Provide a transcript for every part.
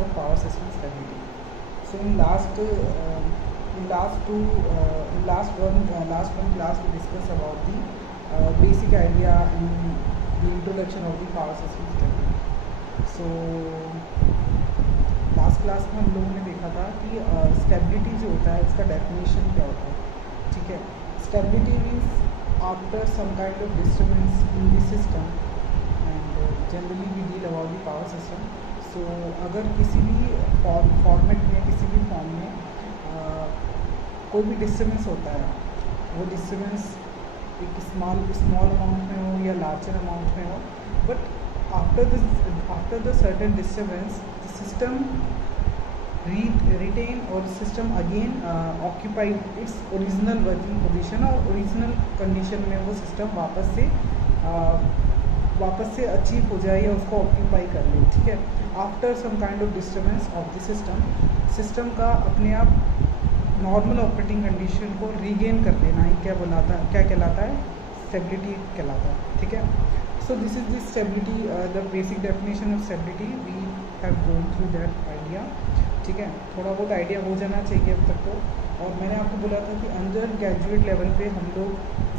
of power system stability. So in last one class we discussed about the basic idea and the introduction of the power system stability. So last class में हम लोगों ने देखा था कि stability जो होता है इसका डेफिनेशन क्या होता है. ठीक है, stability means after some kind of disturbance in the system and generally we deal about the power system. So अगर किसी भी फॉर्मेट में किसी भी फॉर्म में कोई भी डिस्टर्बेंस होता है, वो डिस्टर्बेंस एक स्मॉल अमाउंट में हो या लार्जर अमाउंट में हो, but after the certain disturbance the system retain or the system again occupy its original working position और original condition में वो system वापस से अचीव हो जाए या उसको ऑक्यूपाई कर ले. ठीक है, after some kind of disturbance of the system का अपने आप नॉर्मल ऑपरेटिंग कंडीशन को रीगेन कर लेना ही क्या कहलाता है, स्टेबिलिटी कहलाता है. ठीक है, so this is the stability, the basic definition of stability. We have gone through that idea. ठीक है, थोड़ा बहुत आइडिया हो जाना चाहिए अब तक तो. और मैंने आपको बोला था कि अंडर ग्रेजुएट लेवल पे हम लोग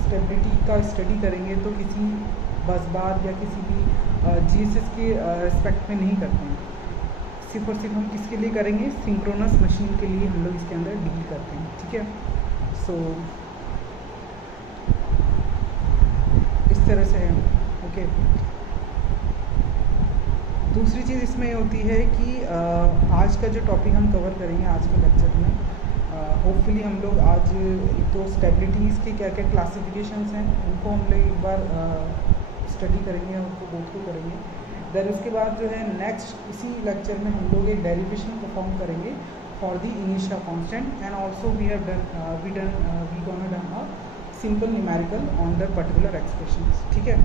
स्टेबिलिटी का स्टडी करेंगे तो किसी बसबार या किसी भी जीएसएस के रिस्पेक्ट में नहीं करते हैं. सिर्फ और सिर्फ हम किसके लिए करेंगे, सिंक्रोनस मशीन के लिए हम लोग इसके अंदर डील करते हैं. ठीक है, सो इस तरह से है. ओके, दूसरी चीज़ इसमें होती है कि आज का जो टॉपिक हम कवर करेंगे आज के लेक्चर में, होपफुली हम लोग आज एक तो स्टेबिलिटीज़ के क्या क्या क्लासिफिकेशंस हैं उनको हम लोग एक बार स्टडी करेंगे, उनको गो थ्रू करेंगे. देन उसके बाद जो है नेक्स्ट इसी लेक्चर में हम लोग एक डेरिवेशन परफॉर्म करेंगे फॉर द इनिशिया constant and also we gonna done a simple numerical on the particular expressions. ठीक है,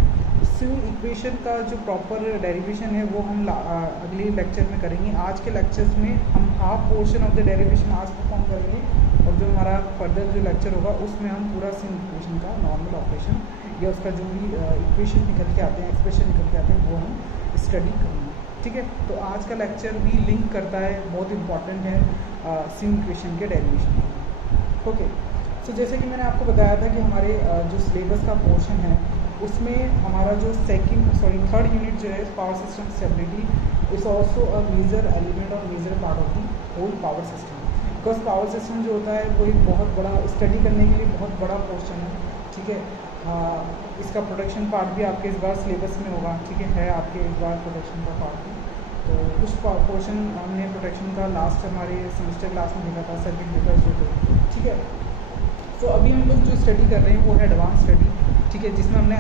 सिविल इक्वेशन का जो प्रॉपर डेरिवेशन है वो हम अगले लेक्चर में करेंगे. आज के लेक्चर्स में हम half portion of the derivation आज परफॉर्म करेंगे और जो हमारा फर्दर जो लेक्चर होगा उसमें हम पूरा सिविल इक्वेशन का नॉर्मल ऑपरेशन या उसका जो भी इक्वेशन निकल के आते हैं, एक्सप्रेशन निकल के आते हैं, वो हम स्टडी करेंगे. ठीक है, तो आज का लेक्चर भी लिंक करता है, बहुत इंपॉर्टेंट है सिविल इक्वेशन के डेरिवेशन. ओके, सो जैसे कि मैंने आपको बताया था कि हमारे जो सिलेबस का पोर्शन है उसमें हमारा जो थर्ड यूनिट जो है power system stability is also a major element और major part of the whole power system. Because power system जो होता है वो एक बहुत बड़ा स्टडी करने के लिए बहुत बड़ा पोर्शन है. ठीक है, इसका प्रोडक्शन पार्ट भी आपके इस बार सिलेबस में होगा. ठीक है आपके इस बार प्रोडक्शन का पार्ट भी, तो कुछ पोर्शन हमने प्रोडक्शन का लास्ट हमारे सेमेस्टर क्लास में देखा था, सर्किट ब्रेकर्स जो थे. ठीक है, तो अभी हम लोग जो स्टडी कर रहे हैं वो है एडवांस स्टडी. ठीक है, जिसमें हमने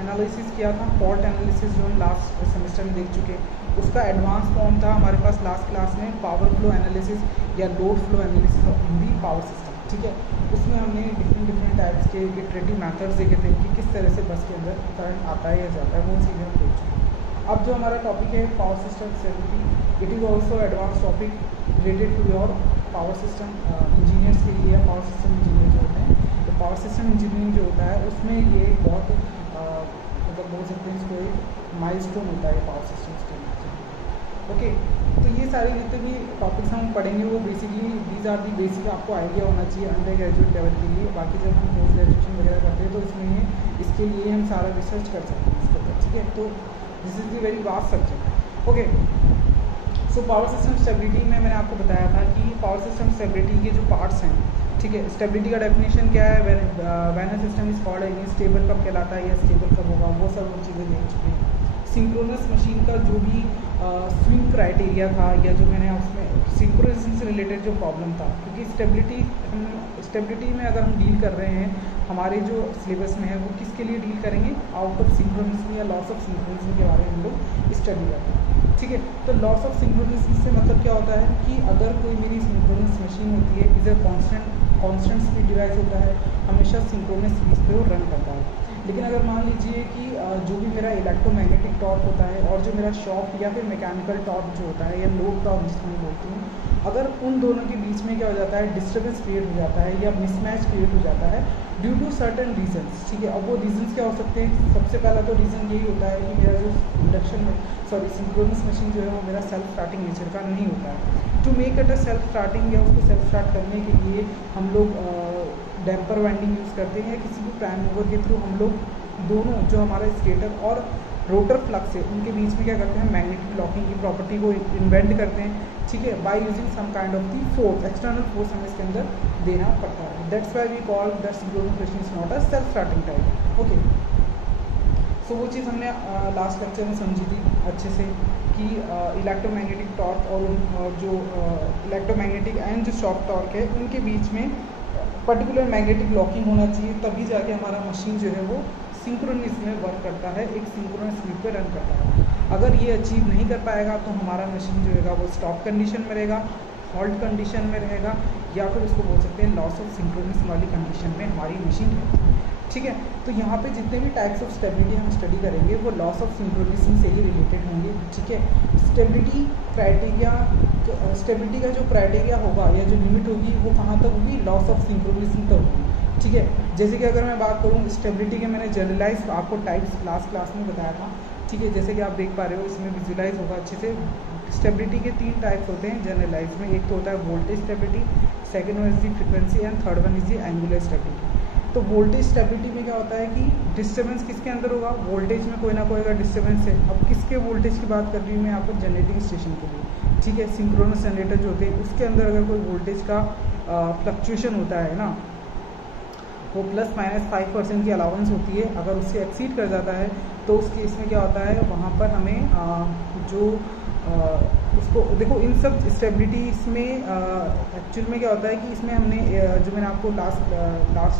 एनालिसिस किया था, फॉल्ट एनालिसिस जो हम लास्ट सेमेस्टर में देख चुके हैं, उसका एडवांस फॉर्म था हमारे पास लास्ट क्लास में पावर फ्लो एनालिसिस या load flow analysis in the power system. ठीक है, उसमें हमने डिफरेंट टाइप्स के इटरेटिव मेथड्स देखे थे कि किस तरह से बस के अंदर करंट आता है या जाता है, वो चीज़ें हम देख चुके हैं. अब जो हमारा टॉपिक है power system stability, it is also advance topic related to your power system engineers के लिए. पावर सिस्टम इंजीनियर जो होते हैं, तो पावर सिस्टम इंजीनियरिंग जो होता है उसमें ये बहुत मतलब बोल सकते हैं इसको एक माइलस्टोन होता है पावर सिस्टम स्टेबिलिटी. ओके, तो ये सारे जितने भी टॉपिक्स हम पढ़ेंगे वो basically these are the basic आपको आइडिया होना चाहिए अंडर ग्रेजुएट लेवल के लिए. बाकी जब हम पोस्ट ग्रेजुएशन वगैरह करते हैं तो इसमें इसके लिए हम सारा रिसर्च कर सकते हैं इसके ऊपर. ठीक है, तो this is the very vast subject. Okay, so power system stability में मैंने आपको बताया था कि पावर सिस्टम स्टेबिलिटी के जो पार्ट्स हैं. ठीक है, स्टेबिलिटी का डेफिनेशन क्या है, when a system is called stable कब कहलाता है या स्टेबल कब होगा, वो सब चीज़ें देख चुके हैं. सिंक्रोनस मशीन का जो भी स्विंग क्राइटेरिया था या जो मैंने उसमें सिंक्रोनिज्म से रिलेटेड जो प्रॉब्लम था, क्योंकि स्टेबिलिटी में अगर हम डील कर रहे हैं हमारे जो सिलेबस में है वो किसके लिए डील करेंगे, आउट ऑफ सिंक्रोनिज्म या लॉस ऑफ सिंक्रोनिज्म के बारे में हम लोग स्टडी करते हैं. ठीक है, तो लॉस ऑफ सिंक्रोनिज्म से मतलब क्या होता है कि अगर कोई मेरी सिंक्रोनस मशीन होती है, इधर कांस्टेंट स्पीड डिवाइस होता है, हमेशा सिंक्रोनस स्पीड पे वो रन करता है. लेकिन अगर मान लीजिए कि जो भी मेरा इलेक्ट्रोमैग्नेटिक टॉर्क होता है और जो मेरा शॉक या फिर मैकेनिकल टॉर्क जो होता है या लोड टॉर्क जिसको मैं बोलती हूँ, अगर उन दोनों के बीच में क्या हो जाता है, डिस्टर्बेंस क्रिएट हो जाता है या मिसमैच क्रिएट हो जाता है ड्यू टू सर्टन रीजंस, ठीक है। अब वो रीजंस क्या हो सकते हैं? सबसे पहला तो रीज़न यही होता है कि मेरा जो सिंक्रोनस मशीन जो है वो मेरा सेल्फ स्टार्टिंग नेचर का नहीं होता है। To make it a self starting या उसको सेल्फ स्टार्ट करने के लिए हम लोग डैम्पर वाइंडिंग यूज़ करते हैं या किसी भी प्राइम मूवर के थ्रू हम लोग दोनों जो हमारा स्टेटर और रोटर फ्लक्स है उनके बीच में क्या करते हैं, मैग्नेटिक लॉकिंग की प्रॉपर्टी को इन्वेंट करते हैं, ठीक है, by using some kind of the force, external force हमें इसके अंदर देना पड़ता है। That's why we call that synchronous machine is not a self starting type. Okay, so वो चीज़ हमने लास्ट लेक्चर में समझी थी अच्छे से कि इलेक्ट्रोमैग्नेटिक टॉर्क और जो इलेक्ट्रोमैग्नेटिक एंड जो शॉक टॉर्क है उनके बीच में पर्टिकुलर मैग्नेटिक लॉकिंग होना चाहिए, तभी जाके हमारा मशीन जो है वो सिंक्रोनस में वर्क करता है, एक सिंक्रोनस स्पीड पे रन करता है। अगर ये अचीव नहीं कर पाएगा तो हमारा मशीन जो है वो स्टॉप कंडीशन में रहेगा, हॉल्ट कंडीशन में रहेगा, या फिर उसको बोल सकते हैं लॉस ऑफ सिंक्रोनस वाली कंडीशन में हमारी मशीन है, ठीक है। तो यहाँ पे जितने भी टाइप्स ऑफ स्टेबिलिटी हम स्टडी करेंगे वो लॉस ऑफ सिंक्रोनिज्म से ही रिलेटेड होंगे, ठीक है। स्टेबिलिटी क्राइटेरिया, स्टेबिलिटी का जो क्राइटेरिया होगा या जो लिमिट होगी वो कहाँ तक होगी, लॉस ऑफ सिंक्रोनिज्म तक होगी, ठीक है। जैसे कि अगर मैं बात करूँ स्टेबिलिटी के, मैंने जनरलाइज आपको टाइप्स लास्ट क्लास में बताया था, ठीक है। जैसे कि आप देख पा रहे हो इसमें विजुलाइज होगा अच्छे से। स्टेबिलिटी के 3 टाइप्स होते हैं जनरलाइज में, एक तो होता है voltage stability, second one is the frequency and third one is the angular stability. तो वोल्टेज स्टेबिलिटी में क्या होता है कि डिस्टर्बेंस किसके अंदर होगा, वोल्टेज में कोई ना कोई अगर डिस्टर्बेंस है। अब किसके वोल्टेज की बात कर रही हूँ मैं यहाँ पर, जनरेटिंग स्टेशन के लिए, ठीक है। सिंक्रोनस जनरेटर जो होते हैं उसके अंदर अगर कोई वोल्टेज का फ्लक्चुएशन होता है ना, वो ±5% की अलाउंस होती है, अगर उससे एक्सीड कर जाता है तो उस केस में क्या होता है, वहाँ पर हमें जो उसको देखो इन सब स्टेबिलिटीज़ में एक्चुअल में क्या होता है कि इसमें हमने जो मैंने आपको लास्ट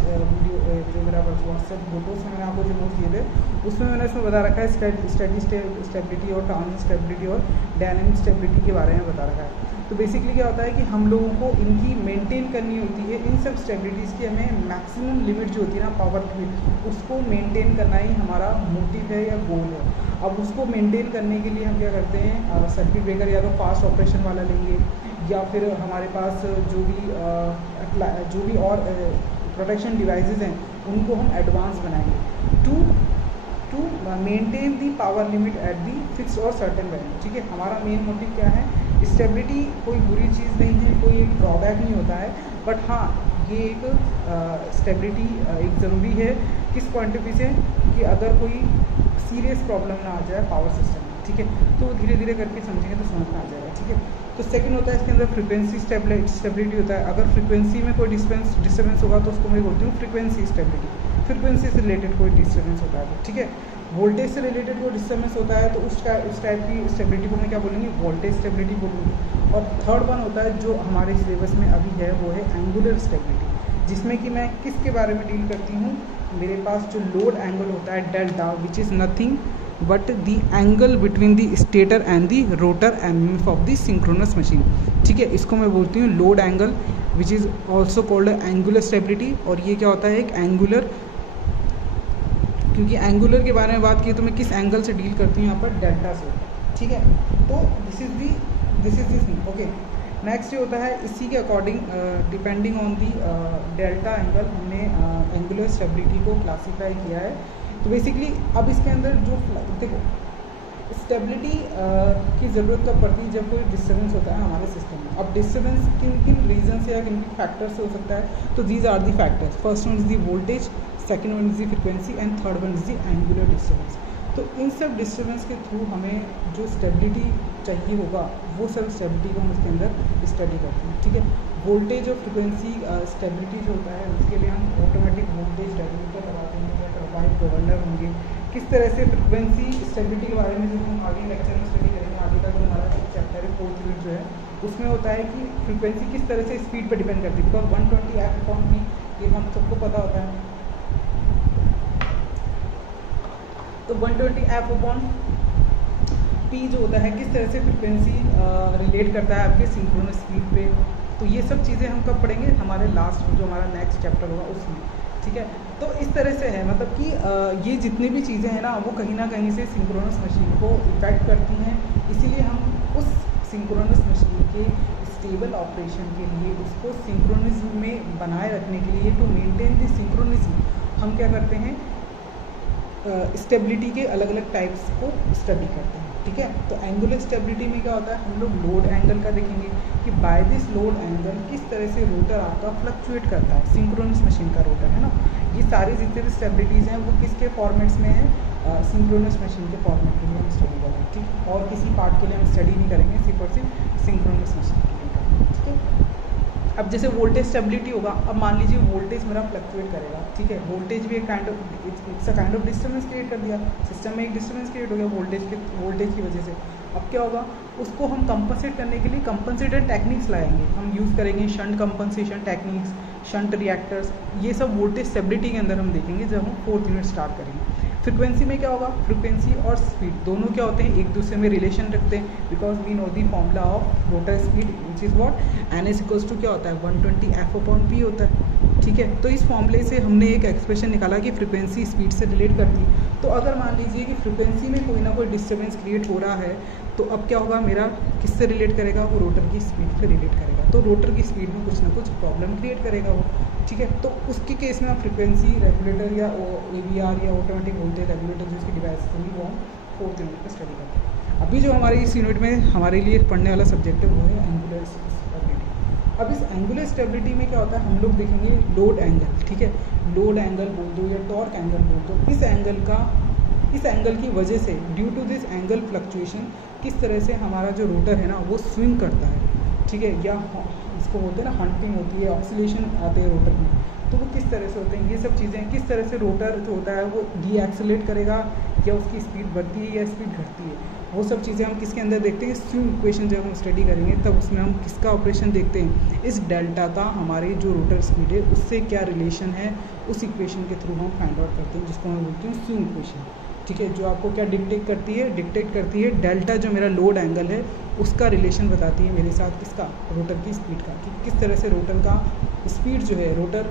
वीडियो जो मेरा व्हाट्सएप फोटोज़ में मैंने आपको जो नोट्स दिए थे उसमें मैंने इसमें बता रखा है स्टेडी स्टेबिलिटी और ट्रांजिएंट स्टेबिलिटी और डायनामिक स्टेबिलिटी के बारे में बता रखा है। तो बेसिकली क्या होता है कि हम लोगों को इनकी मेंटेन करनी होती है, इन सब स्टेबिलिटीज़ की हमें मैक्सिमम लिमिट जो होती है ना पावर की, उसको मेंटेन करना ही हमारा मोटिव है या गोल है। अब उसको मेंटेन करने के लिए हम क्या करते हैं, सर्किट ब्रेकर या तो फास्ट ऑपरेशन वाला लेंगे या फिर हमारे पास जो भी और प्रोटेक्शन डिवाइसेस हैं उनको हम एडवांस बनाएंगे to maintain the power limit at the fix और सर्टेन वैल्यू, ठीक है। हमारा मेन मोटिव क्या है, स्टेबिलिटी कोई बुरी चीज़ नहीं है, कोई एक ड्रॉबैक नहीं होता है, बट हाँ ये एक स्टेबिलिटी एक ज़रूरी है किस पॉइंट ऑफ व्यू से कि अगर कोई सीरियस प्रॉब्लम ना आ जाए पावर सिस्टम में, ठीक है। तो धीरे धीरे करके समझेंगे तो समझ में आ जाएगा, ठीक है। तो सेकंड होता है इसके अंदर फ्रीक्वेंसी स्टेबिलिटी होता है। अगर फ्रीक्वेंसी में कोई डिस्टर्बेंस होगा तो उसको मैं बोलती हूँ फ्रीक्वेंसी स्टेबिलिटी, फ्रीक्वेंसी से रिलेटेड कोई डिस्टर्बेंस होता है, ठीक है। वोल्टेज से रिलेटेड कोई डिस्टर्बेंस होता है तो उस टाइप की स्टेबिलिटी को मैं क्या बोलेंगे, वोल्टेज स्टेबिलिटी बोलूँगी। और थर्ड वन होता है जो हमारे सिलेबस में अभी है वो है एंगुलर स्टेबिलिटी, जिसमें कि मैं किसके बारे में डील करती हूँ, मेरे पास जो लोड एंगल होता है delta, which is nothing but the angle between the stator and the rotor MMF of the synchronous machine, ठीक है। इसको मैं बोलती हूँ load angle, which is also called angular stability. और ये क्या होता है, एक एंगुलर, क्योंकि एंगुलर के बारे में बात की तो मैं किस एंगल से डील करती हूँ यहाँ पर, डेल्टा से, ठीक है। तो this is this okay. Next ये होता है इसी के according depending on the delta angle हमने एंगुलर स्टेबिलिटी को क्लासीफाई किया है। तो बेसिकली अब इसके अंदर जो देखो स्टेबिलिटी की ज़रूरत कब पड़ती है, जब कोई डिस्टर्बेंस होता है हमारे सिस्टम में। अब डिस्टर्बेंस किन किन रीजन से या किन किन फैक्टर से हो सकता है, तो these are the factors. First one is the voltage, second one is the frequency and third one is the angular disturbance. तो इन सब डिस्टर्बेंस के थ्रू हमें जो स्टेबिलिटी चाहिए होगा वो सब स्टेबिलिटी को हम इसके अंदर स्टडी करते हैं, ठीक है। वोल्टेज और फ्रिक्वेंसी स्टेबिलिटी जो होता है उसके लिए हम ऑटोमेटिक वोल्टेज रेगुलेटर लगाते हैं या टरबाइन गवर्नर होंगे। किस तरह से फ्रिक्वेंसी स्टेबिलिटी के बारे में जो हम आगे लेक्चर में स्टडी करेंगे, आगे का जो हमारा चैप्टर है 4th यूनिट जो है उसमें होता है कि फ्रिक्वेंसी किस तरह से स्पीड पर डिपेंड करती है, बिकॉज 120 f/p ये हम सबको पता होता है। तो 120 f/p जो होता है किस तरह से फ्रिक्वेंसी रिलेट करता है आपके सिंक्रोनस स्पीड पे। तो ये सब चीज़ें हम कब पढ़ेंगे, हमारे लास्ट जो हमारा नेक्स्ट चैप्टर होगा उसमें, ठीक है। तो इस तरह से है, मतलब कि ये जितनी भी चीज़ें हैं ना वो कहीं ना कहीं से सिंक्रोनस मशीन को इफ़ेक्ट करती हैं। इसीलिए हम उस सिंक्रोनस मशीन के स्टेबल ऑपरेशन के लिए, उसको सिंक्रोनिज्म में बनाए रखने के लिए, टू मेंटेन द सिंक्रोनिज्म, हम क्या करते हैं, स्टेबिलिटी के अलग अलग टाइप्स को स्टडी करते हैं। ठीक है। तो एंगुलर स्टेबिलिटी में क्या होता है, हम लोग लोड एंगल का देखेंगे कि बाय दिस लोड एंगल किस तरह से रोटर आपका फ्लक्चुएट करता है। सिंक्रोनस मशीन का रोटर है ना, ये सारी जितने भी स्टेबिलिटीज़ हैं वो किसके फॉर्मेट्स में है, सिंक्रोनस मशीन के फॉर्मेट के लिए हम स्टडी करेंगे। ठीक, और किसी पार्ट के लिए हम स्टडी नहीं करेंगे, सिर्फ और सिर्फ सिंक्रोनस मशीन के लिए करेंगे। ठीक है। अब जैसे वोल्टेज स्टेबिलिटी होगा, अब मान लीजिए वोल्टेज मेरा फ्लक्चुएट करेगा। ठीक है। वोल्टेज भी एक kind of it's a kind of disturbance create कर दिया, सिस्टम में एक डिस्टर्बेंस क्रिएट हो गया वोल्टेज की वजह से। अब क्या होगा, उसको हम कंपनसेट करने के लिए कंपनसेटर टेक्निक्स लाएंगे, हम यूज़ करेंगे shunt compensation techniques, shunt reactors, ये सब वोल्टेज स्टेबिलिटी के अंदर हम देखेंगे जब हम 4th यूनिट स्टार्ट करेंगे। फ्रीक्वेंसी में क्या होगा, फ्रीक्वेंसी और स्पीड दोनों क्या होते हैं, एक दूसरे में रिलेशन रखते हैं, because we know the formula of rotor speed which is what, N S equals to क्या होता है 120 F/P होता है। ठीक है। तो इस फॉर्मूले से हमने एक एक्सप्रेशन निकाला कि फ्रीक्वेंसी स्पीड से रिलेट करती है। तो अगर मान लीजिए कि फ्रीक्वेंसी में कोई ना कोई डिस्टर्बेंस क्रिएट हो रहा है, तो अब क्या होगा, मेरा किससे रिलेट करेगा, वो रोटर की स्पीड से रिलेट करेगा। तो रोटर की स्पीड में कुछ ना कुछ प्रॉब्लम क्रिएट करेगा वो। ठीक है। तो उसके केस में हम फ्रीक्वेंसी रेगुलेटर या AVR या ऑटोमेटिक वोल्टेज रेगुलेटर जो इसकी डिवाइस होगी वो हम 4th यूनिट पर स्टडी करते हैं। अभी जो हमारे इस यूनिट में हमारे लिए पढ़ने वाला सब्जेक्ट है वो है एंगुलर स्टेबिलिटी। अब इस एंगुलर स्टेबिलिटी में क्या होता है, हम लोग देखेंगे लोड एंगल। ठीक है। लोड एंगल बोल दो या टॉर्क एंगल बोल दो, इस एंगल की वजह से, due to this angle fluctuation, किस तरह से हमारा जो रोटर है ना वो स्विंग करता है। ठीक है। या इसको बोलते हैं ना हंटिंग होती है, ऑक्सीलेशन आते हैं रोटर में, तो वो किस तरह से होते हैं, ये सब चीज़ें किस तरह से रोटर जो होता है वो डीएक्सेलेट करेगा, या उसकी स्पीड बढ़ती है या स्पीड घटती है, वो सब चीज़ें हम किसके अंदर देखते हैं, स्विंग इक्वेशन जब हम स्टडी करेंगे तब उसमें हम किसका ऑपरेशन देखते हैं, इस डेल्टा का हमारे जो रोटर स्पीड है उससे क्या रिलेशन है, उस इक्वेशन के थ्रू हम फाइंड आउट करते हैं, जिसको मैं बोलती हूँ स्विंग इक्वेशन। ठीक है। जो आपको क्या डिक्टेट करती है डेल्टा, जो मेरा लोड एंगल है उसका रिलेशन बताती है मेरे साथ किसका, रोटर की स्पीड का, कि किस तरह से रोटर का स्पीड जो है, रोटर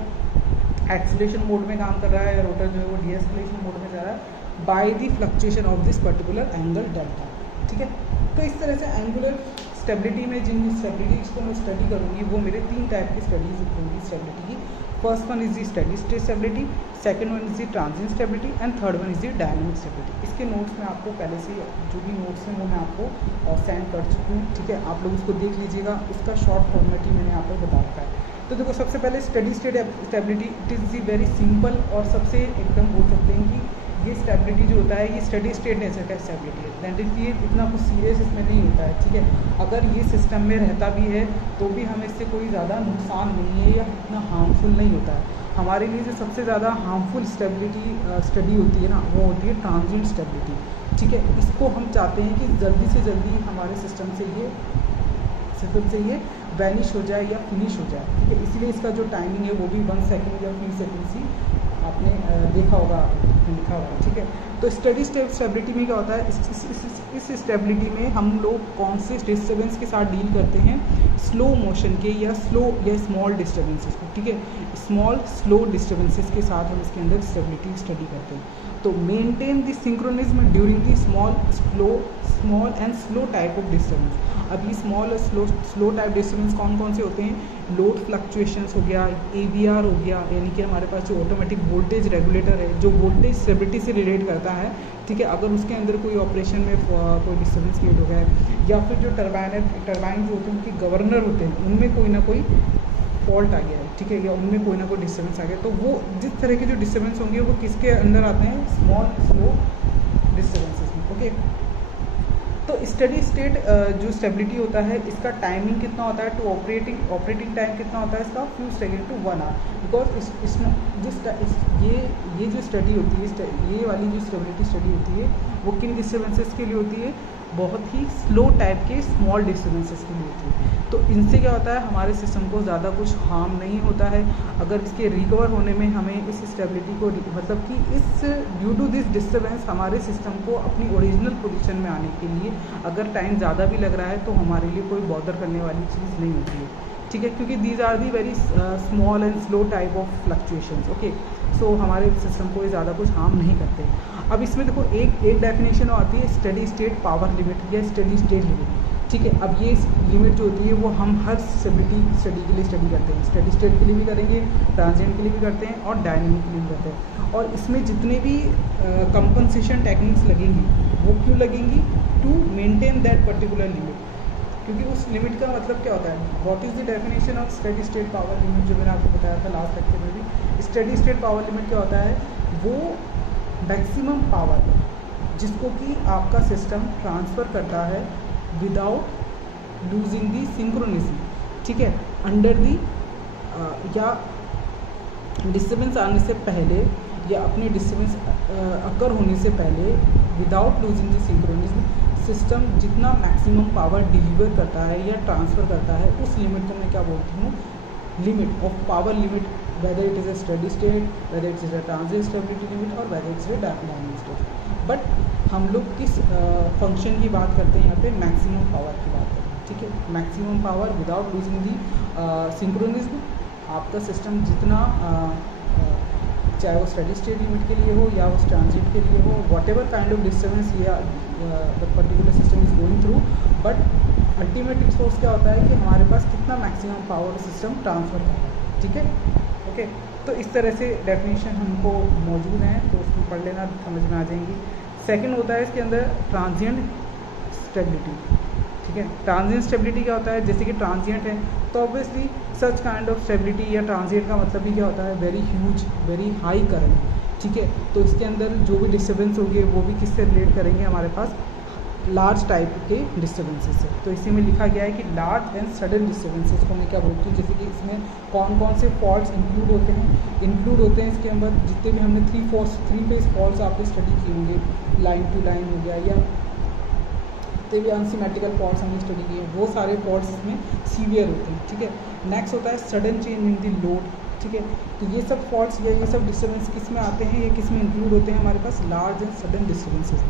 एक्सीलरेशन मोड में काम कर रहा है या रोटर जो है वो डीएक्सेलरेशन मोड में जा रहा है, by the fluctuation of this particular angle delta. ठीक है। तो इस तरह से एंगुलर स्टेबिलिटी में जिन स्टेबिलिटीज़ को मैं स्टडी करूँगी वो मेरे 3 टाइप की स्टडीज़ होंगी स्टेबिलिटी की। First one is the steady state stability, second one is the transient stability and third one is the dynamic stability. इसके नोट्स में आपको पहले से जो भी नोट्स हैं वो मैं आपको सेंड कर चुकी हूँ। ठीक है। आप लोग उसको देख लीजिएगा, उसका शॉर्ट फॉर्मेट ही मैंने यहाँ पर बता रखा है। तो देखो, सबसे पहले steady state stability, it is the very simple और सबसे एकदम बोल सकते हैं कि ये स्टेबिलिटी जो होता है ये स्टेडी स्टेट नेचर का स्टेबिलिटी है, दैट इज़ ये इतना कुछ सीरियस इसमें नहीं होता है। ठीक है। अगर ये सिस्टम में रहता भी है तो भी हमें इससे कोई ज़्यादा नुकसान नहीं है या इतना हार्मफुल नहीं होता है। हमारे लिए जो सबसे ज़्यादा हार्मफुल स्टेबिलिटी स्टडी होती है ना वो होती है ट्रांजिएंट स्टेबिलिटी। ठीक है। इसको हम चाहते हैं कि जल्दी से जल्दी हमारे सिस्टम से ये वैनिश हो जाए या फिनिश हो जाए। ठीक है। इसीलिए इसका जो टाइमिंग है वो भी 1 सेकेंड या 3 सेकेंड ही आपने देखा होगा, लिखा होगा। ठीक है। तो स्टेडी स्टेट स्टेबिलिटी में क्या होता है, इस स्टेबिलिटी में हम लोग कौन से डिस्टर्बेंस के साथ डील करते हैं, स्लो मोशन के या स्मॉल डिस्टर्बेंसेस को। ठीक है। स्लो डिस्टर्बेंसेस के साथ हम इसके अंदर स्टेबिलिटी स्टडी करते हैं। तो maintain the synchronism during the small and slow type of disturbance. अब ये स्मॉल और स्लो टाइप डिस्टर्बेंस कौन से होते हैं, लोड फ्लक्चुएशंस हो गया, AVR हो गया, यानी कि हमारे पास जो ऑटोमेटिक वोल्टेज रेगुलेटर है जो वोल्टेज स्टेबिलिटी से रिलेट करता है। ठीक है। अगर उसके अंदर कोई ऑपरेशन में कोई डिस्टर्बेंस क्रिएट हो गया है, या फिर जो टरबाइन जो होते हैं उनके गवर्नर होते हैं उनमें कोई ना कोई फॉल्ट आ गया है। ठीक है। या उनमें कोई ना कोई डिस्टर्बेंस आ गया, तो वो जिस तरह के जो डिस्टर्बेंस होंगे वो किसके अंदर आते हैं, स्मॉल स्लो डिस्टर्बेंसेस में। ओके। तो स्टेडी स्टेट जो स्टेबिलिटी होता है इसका टाइमिंग कितना होता है, टू ऑपरेटिंग टाइम कितना होता है इसका, few second to 1 hour. Because इसमें ये जो स्टडी होती है, ये वाली जो स्टेबिलिटी स्टडी होती है वो किन डिस्टर्बेंसेस के लिए होती है, बहुत ही स्लो टाइप के स्मॉल डिस्टर्बेंसेस के लिए होती है। तो इनसे क्या होता है, हमारे सिस्टम को ज़्यादा कुछ हार्म नहीं होता है। अगर इसके रिकवर होने में हमें इस स्टेबिलिटी को, मतलब कि इस ड्यू टू दिस डिस्टर्बेंस हमारे सिस्टम को अपनी ओरिजिनल पोजीशन में आने के लिए अगर टाइम ज़्यादा भी लग रहा है तो हमारे लिए कोई बॉदर करने वाली चीज़ नहीं होती है। ठीक है, क्योंकि these are the very small and slow type of fluctuations. Okay, so हमारे सिस्टम को ये ज़्यादा कुछ हार्म नहीं करते। अब इसमें देखो एक डेफिनेशन आती है स्टेडी स्टेट पावर लिमिट या स्टेडी स्टेट लिमिट। ठीक है, अब ये लिमिट जो होती है वो हम हर स्टेबिलिटी स्टडी के लिए स्टडी करते हैं, स्टेडी स्टेट के लिए भी करेंगे, ट्रांजिएंट के लिए भी करते हैं और डायनेमिक के लिए भी करते हैं। और इसमें जितने भी कंपनसेशन टेक्निक्स लगेंगी वो क्यों लगेंगी? To maintain that particular limit. क्योंकि उस लिमिट का मतलब क्या होता है? What is the definition of steady state power limit, जो मैंने आपको बताया था लास्ट लेक्चर में भी। स्टेडी स्टेट पावर लिमिट क्या होता है? वो मैक्सिमम पावर जिसको कि आपका सिस्टम ट्रांसफ़र करता है विदाउट लूजिंग दी सिंक्रोनिज्म। ठीक है, अंडर दी या डिस्टर्बेंस आने से पहले या अपने डिस्टर्बेंस अकर होने से पहले विदाउट लूजिंग दी सिंक्रोनिज्म सिस्टम जितना मैक्सिमम पावर डिलीवर करता है या ट्रांसफ़र करता है उस लिमिट को मैं क्या बोलती हूँ? Limit of power limit, whether it is a steady state, whether it is a transient stability limit और whether it's a dynamic state. But हम लोग किस फंक्शन की बात करते हैं यहाँ पे? मैक्सिमम पावर की बात करते हैं। ठीक है, मैक्सिमम पावर विदाउट लूजिंग दी सिंक्रोनिज्म। आपका सिस्टम जितना चाहे वो स्टेडी स्टेट लिमिट के लिए हो या वो ट्रांजिएंट के लिए हो, whatever kind of disturbance या the particular system is going through, but ultimate source क्या होता है कि हमारे पास कितना मैक्सिमम पावर सिस्टम ट्रांसफ़र करता है। ठीक है, ओके, तो इस तरह से डेफिनेशन हमको मौजूद हैं, तो उसको पढ़ लेना, समझ में आ जाएंगी। सेकंड होता है इसके अंदर ट्रांजिएंट स्टेबिलिटी। ठीक है, ट्रांजिएंट स्टेबिलिटी क्या होता है? जैसे कि ट्रांजिएंट है तो obviously such kind of stability या ट्रांजिएंट का मतलब भी क्या होता है? Very huge, very high current. ठीक है, तो इसके अंदर जो भी डिस्टर्बेंस होंगे वो भी किससे रिलेट करेंगे? हमारे पास लार्ज टाइप के डिस्टर्बेंसेस से। तो इसी में लिखा गया है कि लार्ज एंड सडन डिस्टर्बेंसेस को मैं क्या बोलती हूँ? जैसे कि इसमें कौन कौन से फॉल्ट्स इंक्लूड होते हैं? इंक्लूड होते हैं इसके अंदर जितने भी हमने थ्री फेज फॉल्ट्स आपने स्टडी किए होंगे, लाइन टू लाइन हो गया या जितने भी अनसिमेट्रिकल फॉल्ट्स हमने स्टडी किए वो सारे फॉल्ट्स इसमें सीवियर होते हैं। ठीक है, नेक्स्ट होता है sudden change in the load. ठीक है, तो ये सब फॉल्ट्स या ये सब डिस्टर्बेंस किस में आते हैं? ये किस में इंक्लूड होते हैं? हमारे पास large and sudden disturbances.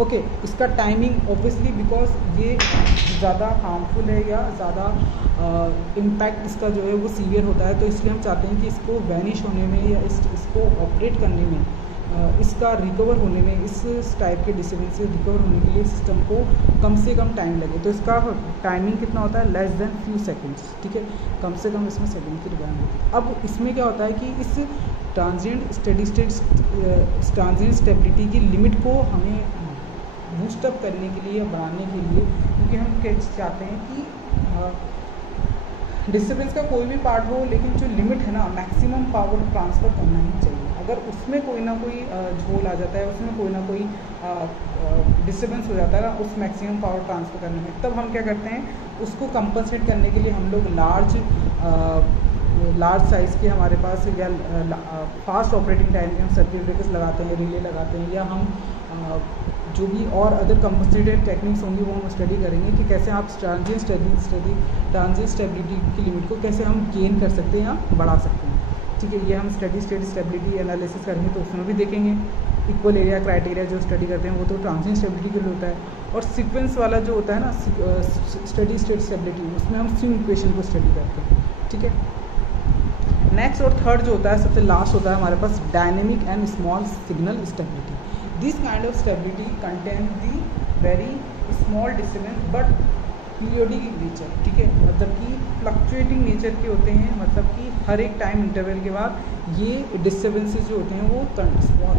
Okay, इसका टाइमिंग ऑब्वियसली बिकॉज ये ज़्यादा हार्मफुल है या ज़्यादा इम्पैक्ट इसका जो है वो सीवियर होता है, तो इसलिए हम चाहते हैं कि इसको वैनिश होने में या इसको ऑपरेट करने में, इसका रिकवर होने में, इस टाइप के डिस्टर्बेंस से रिकवर होने के लिए सिस्टम को कम से कम टाइम लगे। तो इसका टाइमिंग कितना होता है? Less than few seconds. ठीक है, कम से कम इसमें सेकंड की रिक्वायरमेंट होती है। अब इसमें क्या होता है कि इस ट्रांजिएंट स्टेबिलिटी की लिमिट को हमें बूस्टअप करने के लिए या बढ़ाने के लिए, क्योंकि हम क्या चाहते हैं कि डिस्टर्बेंस का कोई भी पार्ट हो लेकिन जो लिमिट है ना, मैक्सिमम पावर ट्रांसफ़र करना ही चाहिए। अगर उसमें कोई ना कोई झोल आ जाता है, उसमें कोई ना कोई डिस्टर्बेंस हो जाता है ना उस मैक्सिमम पावर ट्रांसफ़र करने में, तब हम क्या करते हैं? उसको कंपनसेट करने के लिए हम लोग लार्ज साइज़ के हमारे पास या फास्ट ऑपरेटिंग टाइम के हम सर्किट ब्रेकर्स लगाते हैं, रिले लगाते हैं, या हम जो भी और अदर कंपनसेटेड टेक्निक्स होंगी वो हम स्टडी करेंगे कि कैसे आप ट्रांजिएंट स्टेबिलिटी की लिमिट को कैसे हम गेन कर सकते हैं या बढ़ा सकते हैं। ठीक है, ये हम स्टेडी स्टेट स्टेबिलिटी एनालिसिस करेंगे तो उसमें भी देखेंगे। इक्वल एरिया क्राइटेरिया जो स्टडी करते हैं वो तो ट्रांजिएंट स्टेबिलिटी के लिए होता है, और सीक्वेंस वाला जो होता है ना स्टेडी स्टेट स्टेबिलिटी, उसमें हम स्विंग इक्वेशन को स्टडी करते हैं। ठीक है, नेक्स्ट और थर्ड जो होता है, सबसे लास्ट होता है हमारे पास dynamic and small signal stability. This kind of stability contain the very small disturbance but periodic in nature. ठीक है, मतलब कि फ्लक्चुएटिंग नेचर के होते हैं, मतलब कि हर एक टाइम इंटरवल के बाद ये डिस्टर्बेंसेस जो होते हैं वो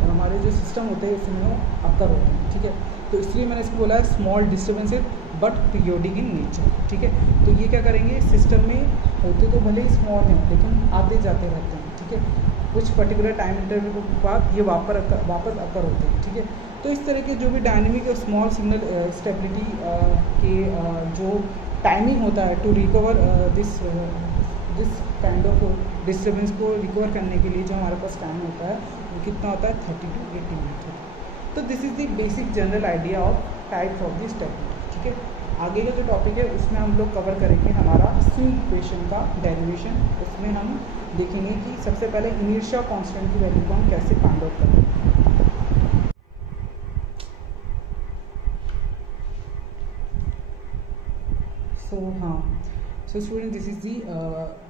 हमारे जो सिस्टम होते हैं उसमें वो अकर होते हैं। ठीक है, तो इसलिए मैंने इसको बोला है small disturbances but periodic in nature. ठीक है, तो ये क्या करेंगे? सिस्टम में होते तो भले ही स्मॉल हैं लेकिन आते जाते रहते हैं। ठीक है, कुछ पर्टिकुलर टाइम इंटरवल के बाद ये वापस अकर होते हैं। ठीक है, तो इस तरह के जो भी डायनेमिक और स्मॉल सिग्नल स्टेबिलिटी के जो टाइमिंग होता है to recover this kind of disturbance को रिकवर करने के लिए जो हमारे पास टाइम होता है वो कितना होता है? 30 to 80 मिनट। तो this is the basic general idea of types of this stability. ठीक है, आगे का जो टॉपिक है उसमें हम लोग कवर करेंगे हमारा स्विंग इक्वेशन का डेरिवेशन। उसमें हम देखेंगे कि सबसे पहले इनर्शिया कांस्टेंट की वैल्यू को हम कैसे फाइंड आउट करें। हाँ, So student, this is the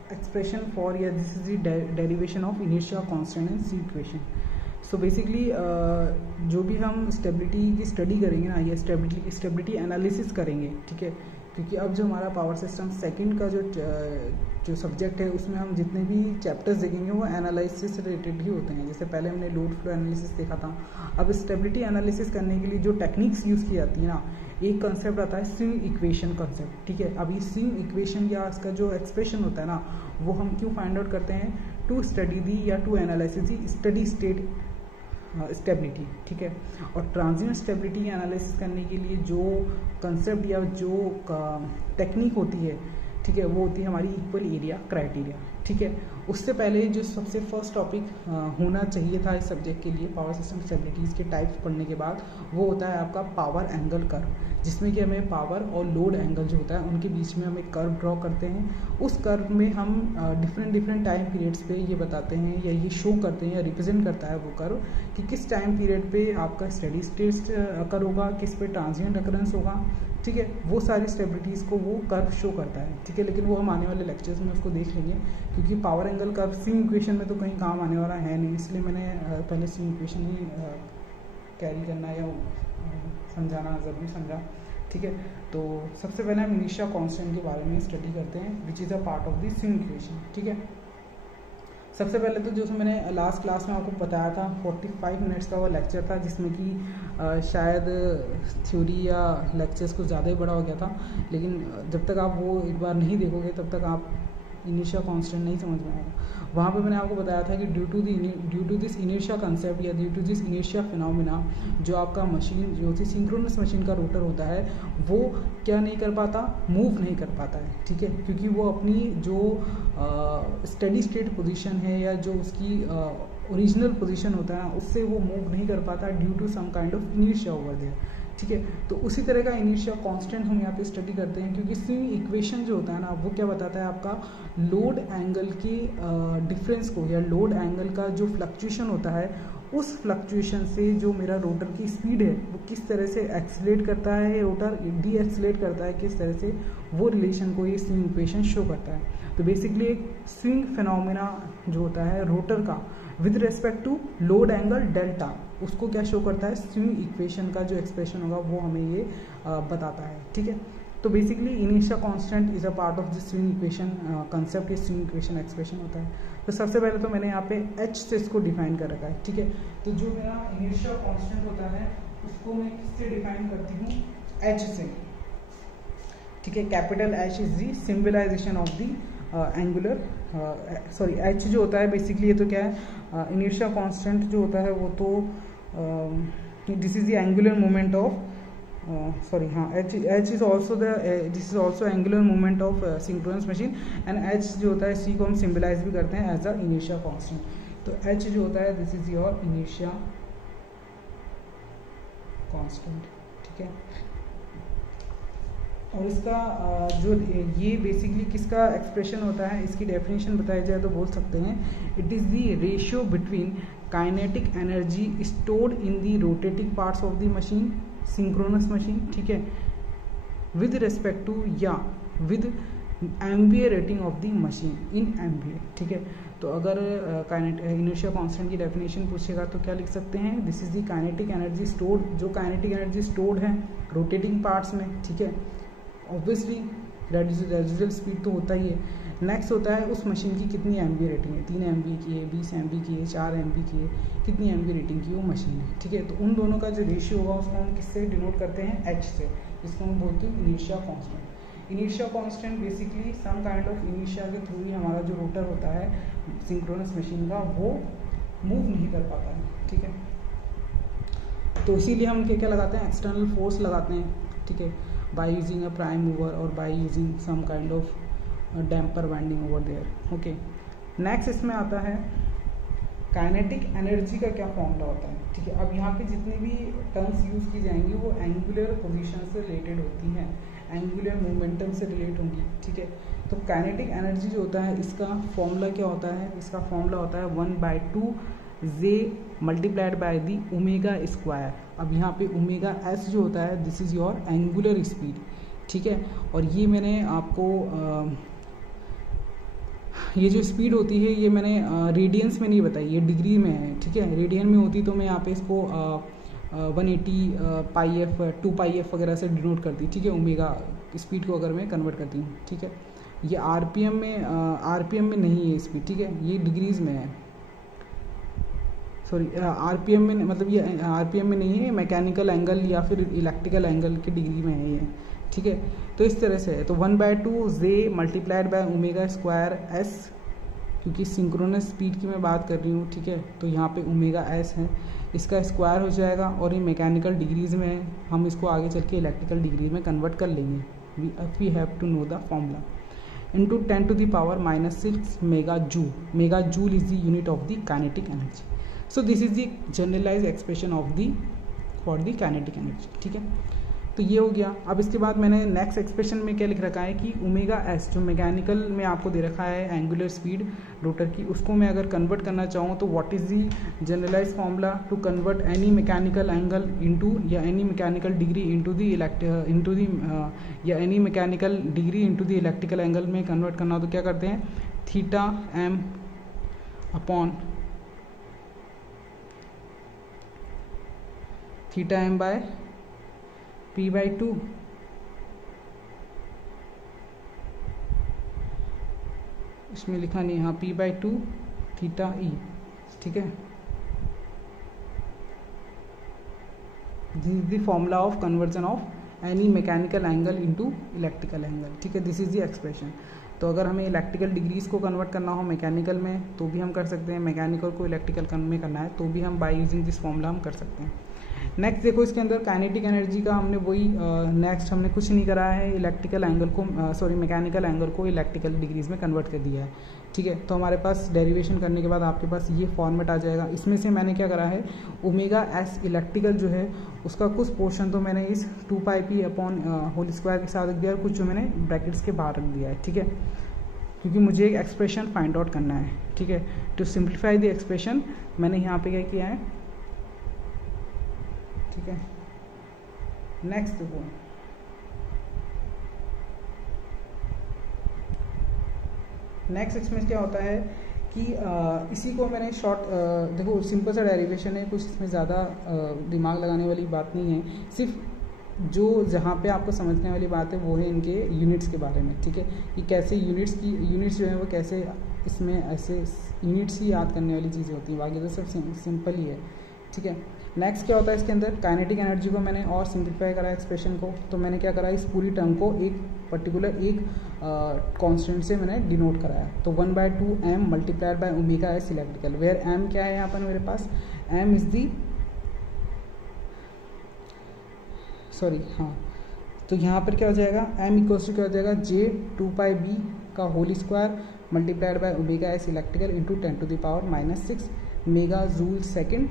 expression for, yeah, this is the derivation of inertia constant and C equation. So basically जो भी हम स्टेबिलिटी की स्टडी करेंगे ना, ये स्टेबिलिटी एनालिसिस करेंगे, ठीक है, क्योंकि अब जो हमारा पावर सिस्टम सेकंड का जो सब्जेक्ट है उसमें हम जितने भी चैप्टर्स देखेंगे वो एनालिसिस से रिलेटेड ही होते हैं। जैसे पहले हमने लोड फ्लो एनालिसिस देखा था। अब स्टेबिलिटी एनालिसिस करने के लिए जो टेक्निक्स यूज़ की जाती है ना, एक कंसेप्ट आता है स्विंग इक्वेशन कंसेप्ट, ठीक है। अब ये स्विंग इक्वेशन या इसका जो एक्सप्रेशन होता है ना, वो हम क्यों फाइंड आउट करते हैं? टू स्टडी दी या to analysis the study state stability, ठीक है। और ट्रांजिएंट स्टेबिलिटी एनालिसिस करने के लिए जो कंसेप्ट या जो टेक्निक होती है, ठीक है, वो होती है हमारी इक्वल एरिया क्राइटेरिया, ठीक है। उससे पहले जो सबसे फर्स्ट टॉपिक होना चाहिए था इस सब्जेक्ट के लिए पावर सिस्टम स्टेबिलिटीज़ के टाइप्स पढ़ने के बाद, वो होता है आपका पावर एंगल कर्व, जिसमें कि हमें पावर और लोड एंगल जो होता है उनके बीच में हम एक कर्व ड्रॉ करते हैं। उस कर्व में हम डिफरेंट टाइम पीरियड्स पे ये बताते हैं या ये शो करते हैं या रिप्रेजेंट करता है वो कर्व कि किस टाइम पीरियड पे आपका स्टेडी स्टेट अकर होगा, किस पे ट्रांजिएंट अकरेंस होगा, ठीक है। वो सारी स्टेबिलिटीज़ को वो कर्व शो करता है, ठीक है। लेकिन वो हम आने वाले लेक्चर्स में उसको देख लेंगे, क्योंकि power angle curve swing equation में तो कहीं काम आने वाला है नहीं, इसलिए मैंने पहले स्विंग इक्वेशन ही कैरी करना या समझाना ज़रूरी समझा, ठीक है। तो सबसे पहले हम इनिशिया कांस्टेंट के बारे में स्टडी करते हैं, which is a part of the swing equation, ठीक है। सबसे पहले तो जो मैंने लास्ट क्लास में आपको बताया था 45 मिनट्स का वो लेक्चर था, जिसमें कि शायद थ्योरी या लेक्चर्स कुछ ज़्यादा ही बड़ा हो गया था, लेकिन जब तक आप वो एक बार नहीं देखोगे तब तक आप इनिशिया कांस्टेंट नहीं समझ में आएगा। वहाँ पे मैंने आपको बताया था कि ड्यू टू दिस इनिशिया कंसेप्ट या ड्यू टू दिस इनिशिया फिनोमिना, जो आपका मशीन जो थी सिंक्रोनस मशीन का रोटर होता है, वो क्या नहीं कर पाता, मूव नहीं कर पाता है, ठीक है, क्योंकि वो अपनी जो स्टेडी स्टेट पोजीशन है या जो उसकी ओरिजिनल पोजीशन होता है उससे वो मूव नहीं कर पाता due to some kind of इनिशिया ओवर देयर, ठीक है। तो उसी तरह का इनिशिया कांस्टेंट हम यहाँ पे स्टडी करते हैं, क्योंकि स्विंग इक्वेशन जो होता है ना, वो क्या बताता है आपका लोड एंगल के डिफरेंस को या लोड एंगल का जो फ्लक्चुएशन होता है, उस फ्लक्चुएशन से जो मेरा रोटर की स्पीड है वो किस तरह से एक्सीलरेट करता है, रोटर डी एक्सीलरेट करता है, किस तरह से वो रिलेशन को ये स्विंग इक्वेशन शो करता है। तो बेसिकली एक स्विंग फिनोमेना जो होता है रोटर का with respect to load angle delta, उसको क्या शो करता है, स्विंग इक्वेशन का जो एक्सप्रेशन होगा वो हमें ये बताता है, ठीक है। तो बेसिकली इनिशिया constant is a part of the swing equation concept, ये स्विंग इक्वेशन एक्सप्रेशन होता है। तो सबसे पहले तो मैंने यहाँ पे एच से इसको डिफाइन कर रखा है, ठीक है। तो जो मेरा इनिशिया कांस्टेंट होता है उसको मैं किससे डिफाइन करती हूँ, एच से, ठीक है। Capital H is the symbolization of the angular sorry H जो होता है बेसिकली ये तो क्या है, इनिशिया कांस्टेंट जो होता है वो तो this is the angular moment of sorry हाँ H is also this is also angular moment of synchronous machine, and H जो होता है इसी को हम सिंबलाइज भी करते हैं एज अ इनिशिया कांस्टेंट। तो एच जो होता है दिस इज योर इनिशिया कांस्टेंट, ठीक है। और इसका जो ये बेसिकली किसका एक्सप्रेशन होता है, इसकी डेफिनेशन बताई जाए तो बोल सकते हैं it is the ratio between kinetic energy stored in the rotating parts of the machine, synchronous machine, ठीक है, विद रिस्पेक्ट टू या with ampere rating of the machine in ampere, ठीक है। तो अगर इनिशिया कांस्टेंट की डेफिनेशन पूछेगा तो क्या लिख सकते हैं, this is the kinetic energy stored, जो काइनेटिक एनर्जी स्टोर्ड है रोटेटिंग पार्ट्स में, ठीक है। ऑब्वियसली रेजिडुअल स्पीड तो होता ही है। नेक्स्ट होता है उस मशीन की कितनी एमबी रेटिंग है, 3 MB की है, 20 MB की है, 4 MB की है, कितनी एमबी रेटिंग की वो मशीन है, ठीक है। तो उन दोनों का जो रेशियो होगा उसको हम किससे डिनोट करते हैं, एच से, जिसको हम बोलते हैं इनिशिया constant. इनिशिया constant basically some kind of इनिशिया के थ्रू ही हमारा जो रोटर होता है सिंक्रोनस मशीन का वो मूव नहीं कर पाता है, ठीक है। तो इसीलिए हम क्या क्या लगाते हैं, एक्सटर्नल फोर्स लगाते हैं, ठीक है, by using a prime mover और by using some kind of damper winding over there, okay. Next इसमें आता है काइनेटिक एनर्जी का क्या फॉर्मूला होता है, ठीक है। अब यहाँ पे जितनी भी टर्म्स यूज़ की जाएंगी वो एंगुलर पोजीशन से रिलेटेड होती हैं, एंगुलर मोमेंटम से रिलेट होंगी, ठीक है। तो काइनेटिक एनर्जी जो होता है इसका फॉर्मूला क्या होता है, इसका फॉर्मूला होता है 1/2 J multiplied by the omega square. अब यहाँ पे ओमेगा एस जो होता है this is your angular speed, ठीक है। और ये मैंने आपको ये जो स्पीड होती है ये मैंने रेडियंस में नहीं बताई, ये डिग्री में है, ठीक है। रेडियन में होती तो मैं यहाँ पे इसको 180 पाई एफ 2 पाई एफ वगैरह से डिनोट करती, ठीक है, ओमेगा स्पीड को अगर मैं कन्वर्ट करती हूँ, ठीक है। ये आरपीएम में नहीं है स्पीड, ठीक है, ये डिग्रीज़ में है, सॉरी आरपीएम में, मतलब ये आरपीएम में नहीं है, मैकेनिकल एंगल या फिर इलेक्ट्रिकल एंगल की डिग्री में है ये, ठीक है। तो इस तरह से है, तो 1/2 J multiplied by omega square S, क्योंकि सिंक्रोनस स्पीड की मैं बात कर रही हूँ, ठीक है, तो यहाँ पे ओमेगा एस है, इसका स्क्वायर हो जाएगा और ये मैकेनिकल डिग्रीज़ में है, हम इसको आगे चल के इलेक्ट्रिकल डिग्री में कन्वर्ट कर लेंगे, we have to know the formula, into 10 to the power -6 megajoule is the unit of the kinetic energy. So this is the generalized expression of the for the kinetic energy, ठीक है। तो ये हो गया। अब इसके बाद मैंने नेक्स्ट एक्सप्रेशन में क्या लिख रखा है कि ओमेगा एस जो मैकेनिकल में आपको दे रखा है एंगुलर स्पीड रोटर की, उसको मैं अगर कन्वर्ट करना चाहूँ तो what is the generalize formula to convert any mechanical angle into या any mechanical degree into the या any mechanical degree into the electrical angle में कन्वर्ट करना हो तो क्या करते हैं, theta M upon theta M by P/2, इसमें लिखा नहीं, हाँ P/2 थीटा ई, ठीक है। This is the formula of conversion of any mechanical angle into electrical angle, ठीक है, दिस इज द एक्सप्रेशन। तो अगर हमें इलेक्ट्रिकल डिग्रीज को कन्वर्ट करना हो मैकेनिकल में तो भी हम कर सकते हैं, मैकेनिकल को इलेक्ट्रिकल में करना है तो भी हम बाय यूजिंग दिस फॉर्मूला हम कर सकते हैं। नेक्स्ट देखो, इसके अंदर काइनेटिक एनर्जी का हमने वही नेक्स्ट हमने कुछ नहीं करा है, इलेक्ट्रिकल एंगल को मैकेनिकल एंगल को इलेक्ट्रिकल डिग्रीज में कन्वर्ट कर दिया है, ठीक है। तो हमारे पास डेरिवेशन करने के बाद आपके पास ये फॉर्मेट आ जाएगा। इसमें से मैंने क्या करा है, ओमेगा एस इलेक्ट्रिकल जो है उसका कुछ पोर्शन तो मैंने इस 2πp अपॉन होल स्क्वायर के साथ रख दिया और कुछ जो मैंने ब्रैकेट्स के बाहर रख दिया है, ठीक है, क्योंकि मुझे एक एक्सप्रेशन फाइंड आउट करना है, ठीक है। टू सिंप्लीफाई द एक्सप्रेशन मैंने यहाँ पे क्या किया है, ठीक है। नेक्स्ट देखो, नेक्स्ट इसमें क्या होता है कि इसी को मैंने शॉर्ट देखो सिंपल सा डेरिवेशन है, कुछ इसमें ज़्यादा दिमाग लगाने वाली बात नहीं है, सिर्फ जो जहाँ पे आपको समझने वाली बात है वो है इनके यूनिट्स के बारे में, ठीक है, कि कैसे यूनिट्स जो है वो कैसे इसमें ऐसे यूनिट्स ही याद करने वाली चीज़ें होती हैं, बाकी तो सब सिंपल ही है, ठीक है। नेक्स्ट क्या होता है इसके अंदर, काइनेटिक एनर्जी को मैंने और सिंप्लीफाई करा एक्सप्रेशन को, तो मैंने क्या करा, इस पूरी टर्म को एक पर्टिकुलर एक कांस्टेंट से मैंने डिनोट कराया, तो 1/2 m multiplied by omega s electrical, where m क्या है यहाँ पर मेरे पास, m इज दी तो यहाँ पर क्या हो जाएगा, m इक्वल्स टू क्या हो जाएगा, j 2πb का whole square multiplied by omega s electrical into 10 to the power -6 mega joule second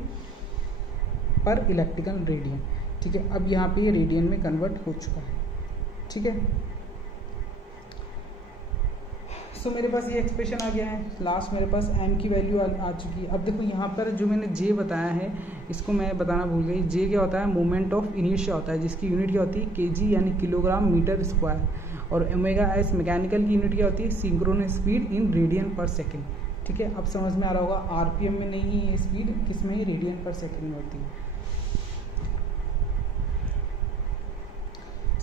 per electrical radian, ठीक है। अब यहाँ पे ये रेडियन में कन्वर्ट हो चुका है, ठीक है। सो मेरे पास ये एक्सप्रेशन आ गया है, लास्ट मेरे पास m की वैल्यू आ चुकी है। अब देखो यहाँ पर जो मैंने j बताया है इसको मैं बताना भूल गई, j क्या होता है, मोमेंट ऑफ इनर्शिया होता है, जिसकी यूनिट क्या होती है, kg यानी किलोग्राम मीटर स्क्वायर, और ओमेगा एस मैकेनिकल की यूनिट क्या होती है, सिंक्रोनस स्पीड इन रेडियन पर सेकेंड, ठीक है। अब समझ में आ रहा होगा, आरपीएम में नहीं है ये स्पीड, किस में, रेडियन पर सेकेंड में होती है।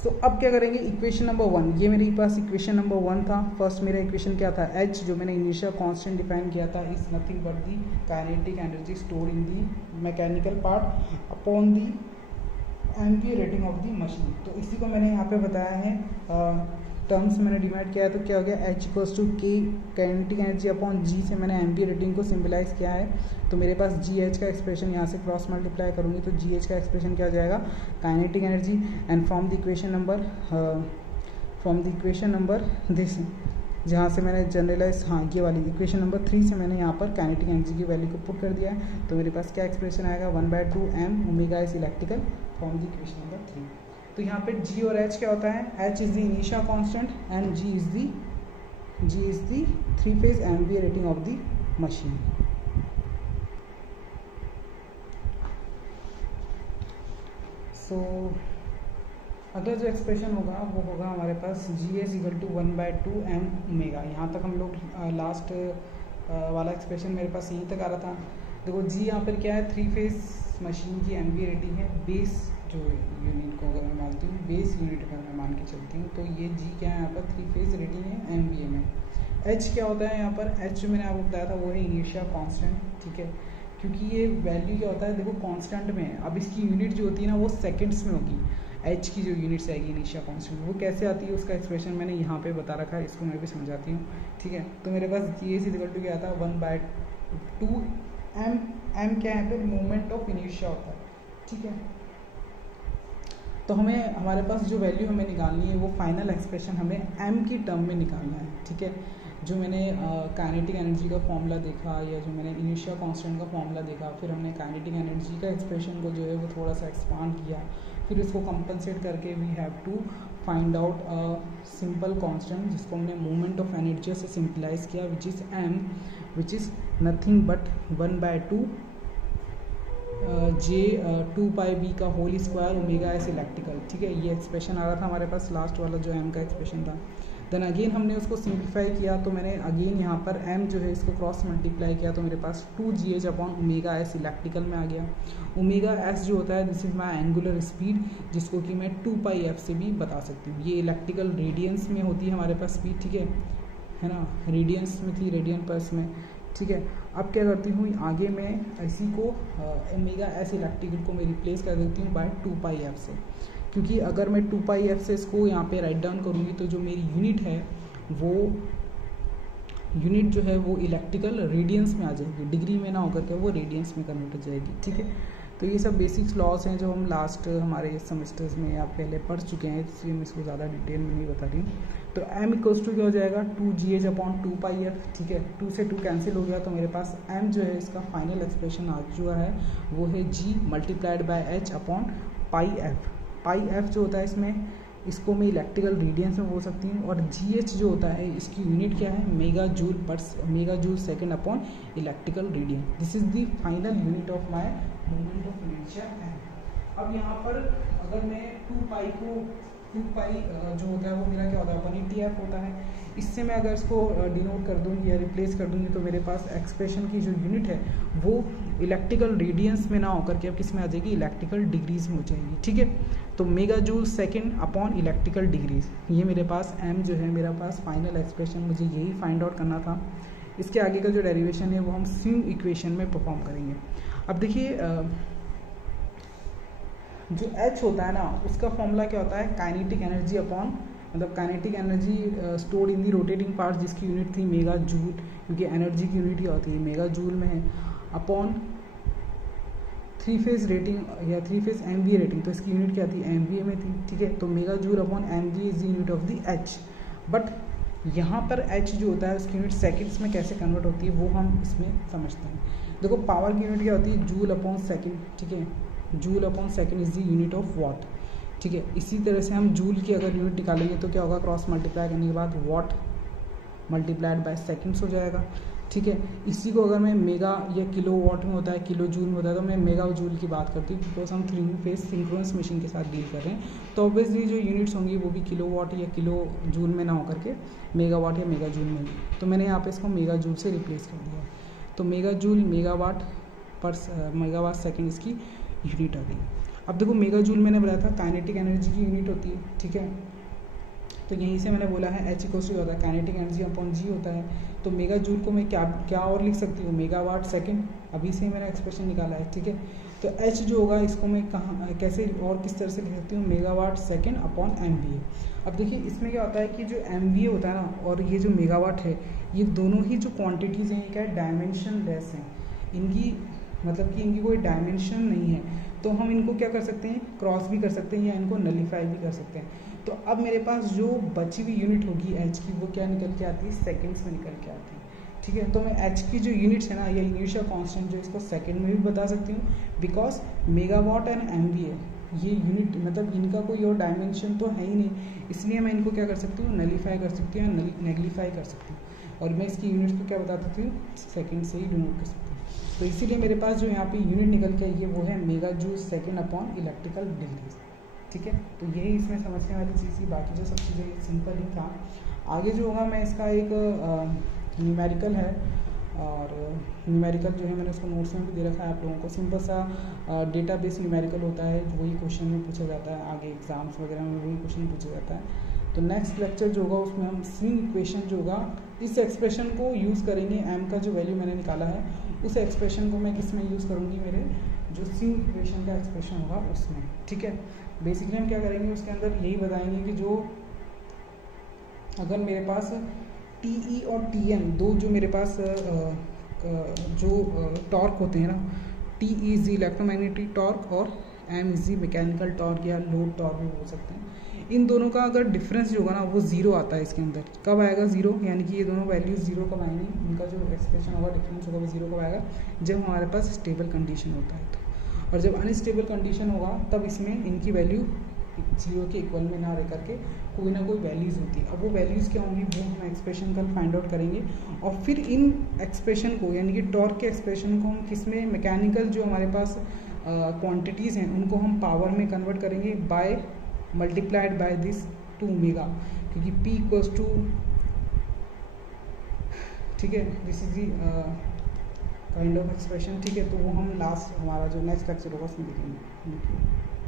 तो अब क्या करेंगे, इक्वेशन नंबर 1, ये मेरे पास इक्वेशन नंबर 1 था। फर्स्ट मेरा इक्वेशन क्या था, h जो मैंने इनिशियल कांस्टेंट डिफाइन किया था, is nothing but the kinetic energy store in the mechanical part upon the ampere rating of the machine. तो इसी को मैंने यहाँ पे बताया है, टर्म्स मैंने डिवाइड किया है, तो क्या हो गया, h equals to k kinetic energy upon g से मैंने एम्पियर रेटिंग को सिंपलाइज किया है, तो मेरे पास gh का एक्सप्रेशन यहाँ से क्रॉस मल्टीप्लाई करूँगी तो gh का एक्सप्रेशन क्या हो जाएगा, kinetic energy, and from the equation number this, जहाँ से मैंने जनरलाइज, हाँ ये वाली इक्वेशन नंबर 3 से मैंने यहाँ पर काइनेटिक एनर्जी की वैल्यू को पुट कर दिया है, तो मेरे पास क्या एक्सप्रेशन आएगा, 1/2 m omega s electrical from the equation number 3। तो यहाँ पे g और h क्या होता है, h is the initial constant and g is the 3 phase ampere rating of the machine. So अगला जो एक्सप्रेशन होगा वो होगा हमारे पास G S equal to 1/2 M omega. यहाँ तक हम लोग लास्ट वाला एक्सप्रेशन मेरे पास यहीं तक आ रहा था। देखो जी यहाँ पर क्या है, 3 फेज मशीन की एमवीए रेटिंग है। बेस जो यूनिट को अगर मैं मानती हूँ, बेस यूनिट अगर मैं मान के चलती हूँ, तो ये जी क्या है यहाँ पर 3 फेज रेटिंग है एमवीए में। एच क्या होता है यहाँ पर, एच जो मैंने आपको बताया था वो है इनिशिया कांस्टेंट, ठीक है। क्योंकि ये वैल्यू क्या होता है, देखो कांस्टेंट में है, अब इसकी यूनिट जो होती है ना वो सेकंड्स में होगी। एच की जो यूनिट्स आएगी इनिशिया कांस्टेंट, वो कैसे आती है उसका एक्सप्रेशन मैंने यहाँ पे बता रखा है, इसको मैं भी समझाती हूँ, ठीक है। तो मेरे पास जी एस इक्वल टू क्या आता है 1/2 एम। एम क्या है, फिर मोमेंट ऑफ इनिशिया होता है, ठीक है। तो हमें हमारे पास जो वैल्यू हमें निकालनी है वो फाइनल एक्सप्रेशन हमें एम की टर्म में निकालना है, ठीक है। जो मैंने काइनेटिक एनर्जी का फॉर्मूला देखा, या जो मैंने इनिशिया कांस्टेंट का फॉर्मूला देखा, फिर हमने काइनेटिक एनर्जी का एक्सप्रेशन को जो है वो थोड़ा सा एक्सपांड किया, फिर इसको कंपनसेट करके we have to find out a simple constant जिसको हमने मोमेंट ऑफ एनर्जी से सिंपलाइज किया, which is M, which is nothing but 1/2 j 2πb का whole square omega s electrical, ठीक है। ये एक्सप्रेशन आ रहा था हमारे पास लास्ट वाला जो एम का एक्सप्रेशन था। देन अगेन हमने उसको सिंप्लीफाई किया, तो मैंने अगेन यहाँ पर एम जो है इसको क्रॉस मल्टीप्लाई किया, तो मेरे पास 2gh upon omega s electrical में आ गया। ओमेगा एस जो होता है this is my angular speed, जिसको कि मैं 2πf से भी बता सकती हूँ। ये इलेक्ट्रिकल रेडियंस में होती है हमारे पास स्पीड, ठीक है ना, रेडियंस में थी, रेडियन पर्स में, ठीक है। अब क्या करती हूँ, आगे मैं इसी को ओमेगा एस इलेक्ट्रिकल को मैं रिप्लेस कर देती हूँ बाय 2πf से, क्योंकि अगर मैं 2πf से इसको यहाँ पे राइट डाउन करूँगी तो जो मेरी यूनिट है वो यूनिट जो है वो इलेक्ट्रिकल रेडियंस में आ जाएगी, डिग्री में ना होकर के वो रेडियंस में कन्वर्ट हो जाएगी, ठीक है। तो ये सब बेसिक्स लॉस हैं जो हम लास्ट हमारे सेमेस्टर्स में या पहले पढ़ चुके हैं, इसलिए मैं इसको ज़्यादा डिटेल में नहीं बता रही हूँ। तो m इक्वल्स टू क्या हो जाएगा 2gh अपॉन 2πf, ठीक है। 2 से 2 कैंसिल हो गया, तो मेरे पास m जो है इसका फाइनल एक्सप्रेशन आ चुका है, वो है g multiplied by h upon πf। πf जो होता है इसमें, इसको मैं इलेक्ट्रिकल रेडियंस में बोल सकती हूँ, और gh जो होता है इसकी यूनिट क्या है, mega joule second upon electrical radian. This is the final unit of my moment of inertia m। अब यहाँ पर अगर मैं 2π जो होता है वो मेरा क्या होता है 180f होता है। इससे मैं अगर इसको डिनोट कर दूँगी या रिप्लेस कर दूँगी, तो मेरे पास एक्सप्रेशन की जो यूनिट है वो इलेक्ट्रिकल रेडियंस में ना होकर के अब किस में आ जाएगी, इलेक्ट्रिकल डिग्रीज में हो जाएगी, ठीक है। तो mega joule second upon electrical degrees, ये मेरे पास m जो है मेरा पास फाइनल एक्सप्रेशन, मुझे यही फाइंड आउट करना था। इसके आगे का जो डेरिवेशन है वो हम स्विंग इक्वेशन में परफॉर्म करेंगे। अब देखिए जो h होता है ना उसका फॉर्मूला क्या होता है, काइनेटिक एनर्जी अपॉन, मतलब काइनेटिक एनर्जी स्टोर्ड इन दी रोटेटिंग पार्ट, जिसकी यूनिट थी मेगा जूल, क्योंकि एनर्जी की यूनिट क्या होती है मेगा जूल में है, अपॉन 3 फेज रेटिंग या 3 फेज एमवीए रेटिंग, तो इसकी यूनिट क्या थी एमवीए में थी, ठीक है। तो mega joule upon MVA is the unit of the H. But यहाँ पर h जो होता है उसकी यूनिट सेकंड्स में कैसे कन्वर्ट होती है वो हम इसमें समझते हैं। देखो पावर की यूनिट क्या होती है, जूल अपॉन सेकेंड, ठीक है। Joule upon second is the unit of what, ठीक है। इसी तरह से हम जूल की अगर यूनिट निकालेंगे तो क्या होगा, क्रॉस मल्टीप्लाई करने के बाद वॉट मल्टीप्लाइड बाय सेकेंड्स हो जाएगा, ठीक है। इसी को अगर मैं मेगा या किलो वॉट में होता है, किलो जूल में होता है, तो मैं मेगा जूल की बात करती हूँ, बिकॉज हम 3 फेज सिंक्रोनस मशीन के साथ डील कर रहे हैं। तो ऑब्वियसली जो यूनिट्स होंगी वो भी किलो वॉट या किलो जूल में ना होकर के मेगा वाट या मेगा जूल में होगी। तो मैंने यहाँ पे इसको मेगा जूल से रिप्लेस कर दिया, तो मेगा जूल मेगावाट पर मेगावाट सेकेंड इसकी यूनिट आ गई। अब देखो मेगा जूल मैंने बताया था काइनेटिक एनर्जी की यूनिट होती है, ठीक है। तो यहीं से मैंने बोला है h इक्वल्स टू होता है काइनेटिक एनर्जी अपॉन g होता है। तो मेगा जूल को मैं क्या और लिख सकती हूँ, मेगावाट सेकेंड, अभी से मेरा एक्सप्रेशन निकाला है, ठीक है। तो h जो होगा इसको मैं कहाँ कैसे और किस तरह से लिख सकती हूँ, मेगावाट सेकेंड अपॉन एमवीए। अब देखिए इसमें क्या होता है कि जो एमवीए होता है ना और ये जो मेगावाट है, ये दोनों ही जो क्वांटिटीज़ हैं क्या डायमेंशन लेस हैं, इनकी मतलब कि इनकी कोई डायमेंशन नहीं है, तो हम इनको क्या कर सकते हैं, क्रॉस भी कर सकते हैं या इनको नलीफाई भी कर सकते हैं। तो अब मेरे पास जो बची हुई यूनिट होगी एच की, वो क्या निकल के आती है, सेकंड्स में निकल के आती है, ठीक है। तो मैं एच की जो यूनिट्स है ना, या इनिशियल कांस्टेंट जो इसको सेकंड में भी बता सकती हूँ, बिकॉज मेगावाट एंड एमवीए ये यूनिट मतलब इनका कोई और डायमेंशन तो है ही नहीं, इसलिए मैं इनको क्या कर सकती हूँ, नलीफाई कर सकती हूँ या नेगलीफाई कर सकती हूँ, और मैं इसकी यूनिट्स को क्या बता सकती हूँ, सेकेंड से ही डिनोट कर सकती हूँ। तो इसीलिए मेरे पास जो यहाँ पे यूनिट निकल के आई है वो है mega joule second upon electrical degrees, ठीक है। तो यही इसमें समझने वाली चीज़ थी, बाकी जो सब चीज़ें सिंपल ही था। आगे जो होगा मैं इसका एक न्यूमेरिकल है, और न्यूमेरिकल जो है मैंने उसको नोट्स में भी दे रखा है आप लोगों को। सिंपल सा डेटाबेस न्यूमेरिकल होता है, जो वही क्वेश्चन में पूछा जाता है, आगे एग्जाम्स वगैरह में वही क्वेश्चन पूछा जाता है। तो नेक्स्ट लेक्चर जो होगा उसमें हम स्विंग इक्वेशन जो होगा, इस एक्सप्रेशन को यूज़ करेंगे। एम का जो वैल्यू मैंने निकाला है उस एक्सप्रेशन को मैं किस में यूज़ करूँगी, मेरे जो स्विंग इक्वेशन का एक्सप्रेशन होगा उसमें, ठीक है। बेसिकली हम क्या करेंगे उसके अंदर, यही बताएंगे कि जो अगर मेरे पास टी और टी एन दो जो मेरे पास जो टॉर्क होते हैं ना, टी इज़ इलेक्ट्रोमैग्नेटिक टॉर्क और एम इज़ मैकेनिकल टॉर्क या लोड टॉर्क भी बोल सकते हैं। इन दोनों का अगर डिफरेंस जो होगा ना वो ज़ीरो आता है इसके अंदर। कब आएगा ज़ीरो, यानी कि ये दोनों वैल्यूज ज़ीरो कब आएंगी, इनका जो एक्सप्रेशन होगा डिफरेंस होगा वो ज़ीरो कब आएगा, जब हमारे पास स्टेबल कंडीशन होता है तो। और जब अनस्टेबल कंडीशन होगा तब इसमें इनकी वैल्यू जीरो के इक्वल में ना रह करके कोई ना कोई वैल्यूज़ होती है। अब वो वैल्यूज़ क्या होंगी वो हम एक्सप्रेशन कल फाइंड आउट करेंगे, और फिर इन एक्सप्रेशन को यानी कि टॉर्क के एक्सप्रेशन को हम किस में, मैकेनिकल जो हमारे पास क्वांटिटीज़ हैं उनको हम पावर में कन्वर्ट करेंगे by multiplied by this 2 omega, क्योंकि P इक्वल्स टू, ठीक है, this is the kind of expression, ठीक है। तो वो हम लास्ट हमारा जो नेक्स्ट लेक्चर होगा उसमें देखेंगे।